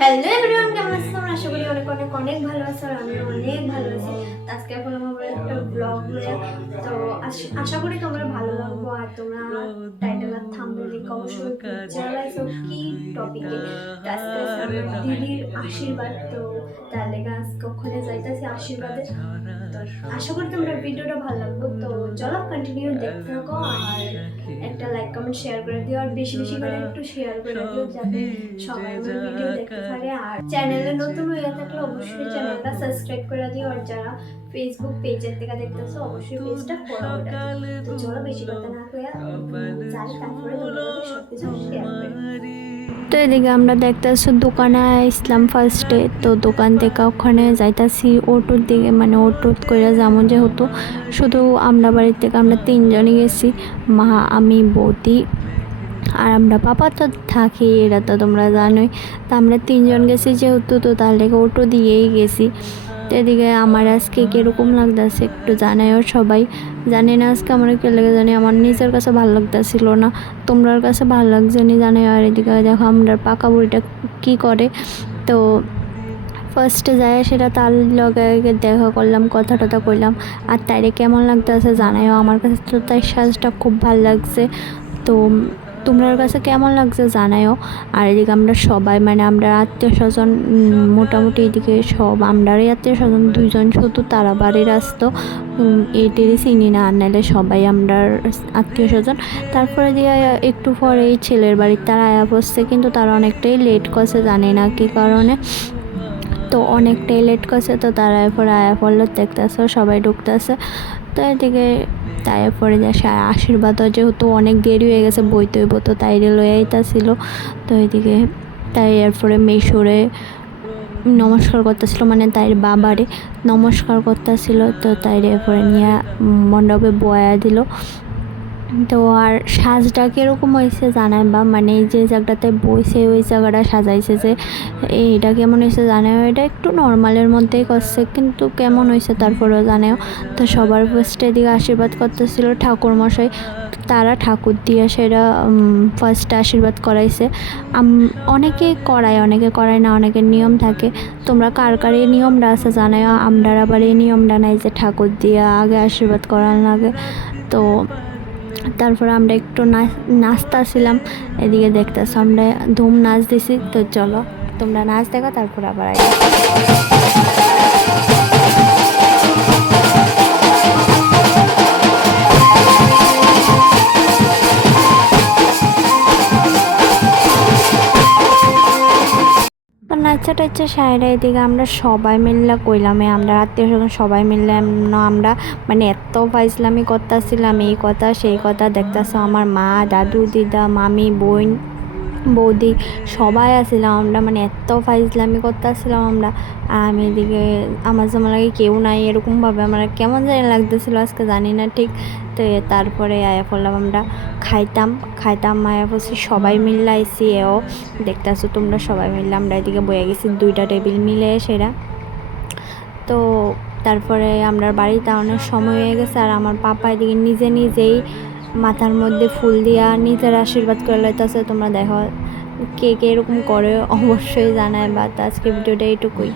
Hello everyone, কেমন আছো তোমরা? আশা করি অনেক অনেক অনেক ভালো আছো আর আমি অনেক ভালো আছি। তো আজকে এখন আমরা একটা ব্লগ নিয়ে, তো আশা করি তোমরা ভালো লাগবো। আর তোমরা টাইটেল আর থাম্বনেল দেখে অবশ্যই বুঝে লাইছো কি টপিকে। তো আজকে আছে আমার দিদির আশীর্বাদ, তো তার লেগে আজকে ওখানে যাইতেছি আশীর্বাদে। তো আশা করি তোমরা ভিডিওটা ভালো লাগবে। তো চলো কন্টিনিউ দেখতে থাকো আর একটা লাইক কমেন্ট শেয়ার করে দিও, আর বেশি বেশি করে একটু শেয়ার করে দিও যাতে সবাই আমার ভিডিও দেখতে পারে। আর চ্যানেলে নতুন হয়ে থাকলে অবশ্যই চ্যানেলটা সাবস্ক্রাইব করে দিও, আর যারা ফেসবুক পেজের থেকে দেখতেছো অবশ্যই পেজটা ফলো করে দিও। তো চলো বেশি কথা না কইয়া যাই, তারপরে তোমাদের সবকিছু শেয়ার করি। তো এদিকে আমরা দেখতেছি দোকানে আসলাম ফার্স্টে। তো দোকান থেকে ওখানে যাইতাছি অটোর দিকে, মানে অটো করে যেমন যেহেতু শুধু আমরা বাড়ির থেকে আমরা তিনজনই গেছি, মা, আমি, বৌদি আর আমরা। পাপা তো থাকি, এটা তো তোমরা জানোই। তো আমরা তিনজন গেছি যেহেতু, তো তার লেগে অটো দিয়েই গেছি। তো এদিকে আমার আজকে কীরকম লাগতেছে একটু জানাইও সবাই। জানি না আজকে আমার কে লেগে, জানি আমার নিজের কাছে ভালো লাগতেছিল না, তোমরার কাছে ভালো লাগছে নি জানাই। আর এদিকে দেখো আমরা পাকা বুড়িটা কী করে। তো ফার্স্টে যায় সেটা তার লগে দেখা করলাম, কথা টথা করলাম। আর তাইরে কেমন লাগতেছে জানাইও। আমার কাছে তো তার সাজটা খুব ভালো লাগছে। তো তোমার কাছে কেমন লাগছে জানাইও। আর এদিকে আমরা সবাই, মানে আমরা আত্মীয় স্বজন মোটামুটি এদিকে সব আমরারই আত্মীয় স্বজন, দুইজন শুধু তারা বাড়ির আসতো, এটিরই চিনি না, আর নাহলে সবাই আমরা আত্মীয় স্বজন। তারপরে দিয়ে একটু পরে এই ছেলের বাড়ির তারা আয়া বসছে, কিন্তু তারা অনেকটাই লেট করছে, জানি না কী কারণে। তো অনেকটাই লেট করছে, তো তারা এরপরে আয়া পড়লো, দেখতেছে সবাই ঢুকতেছে। তো এদিকে তারপরে যে আশীর্বাদও যেহেতু অনেক দেরি হয়ে গেছে বইতে হইব, তো তাইরে লয়ে আইতাছিল। তো এদিকে তাই এরপরে মেশরে নমস্কার করতেছিল, মানে তাইর বাবারে নমস্কার করতেছিল। তো তাইরে এরপরে নিয়ে মণ্ডপে বয়া দিল। তো আর সাজটা কীরকম হয়েছে জানাই, বা মানে যে জায়গাটাতে বইছে ওই জায়গাটা সাজাইছে যে এইটা কেমন হয়েছে জানাও। এটা একটু নর্মালের মধ্যেই করছে, কিন্তু কেমন হয়েছে তারপরেও জানাও। তো সবার ফার্স্টে দিকে আশীর্বাদ করতেছিল ঠাকুরমশাই, তারা ঠাকুর দিয়ে সেটা ফার্স্টে আশীর্বাদ করাইছে। অনেকে করায় না, অনেকের নিয়ম থাকে। তোমরা কার কার এই নিয়মটা আছে জানাও। আমরা আবার এই নিয়মটা নাই যে ঠাকুর দিয়ে আগে আশীর্বাদ করার লাগে। তো তারপর আমরা একটু নাচতেছিলাম, এদিকে দেখতেছ আমরা ধুম নাচ দিছি। তো চলো তোমরা নাচ দেখো, তারপর আবার নাচা টাচ্চা সাইডে এদিকে আমরা সবাই মিললে কইলাম, আমরা আত্মীয় স্বজন সবাই মিললে আমরা মানে এত ফাইজলামি করতেছিলাম, এই কথা সেই কথা। দেখতেছ আমার মা, দাদু, দিদা, মামি, বোন, বৌদি সবাই আসছিলাম আমরা, মানে এত ফাইজলামি করতেছিলাম আমরা। আর আমি এদিকে আমার যেমন লাগে কেউ নাই এরকমভাবে আমার কেমন জানি লাগতেছিল আজকে, জানি না ঠিক। তো তারপরে আয়া পড়লাম আমরা খাইতাম আয়া পড়ছি, সবাই মিললে আইসি। এও দেখতেছো তোমরা সবাই মিললে আমরা এদিকে বয়ে গেছি, 2টা টেবিল মিলে সেরা। তো তারপরে আমরা বাড়িতে অনেক সময় হয়ে গেছে, আর আমার পাপা এদিকে নিজেই মাথার মধ্যে ফুল দিয়া নিজের আশীর্বাদ করে লইতেছে। তোমরা দেখো কে কে এরকম করে অবশ্যই জানায়। বা আজকে ভিডিওটা এইটুকুই।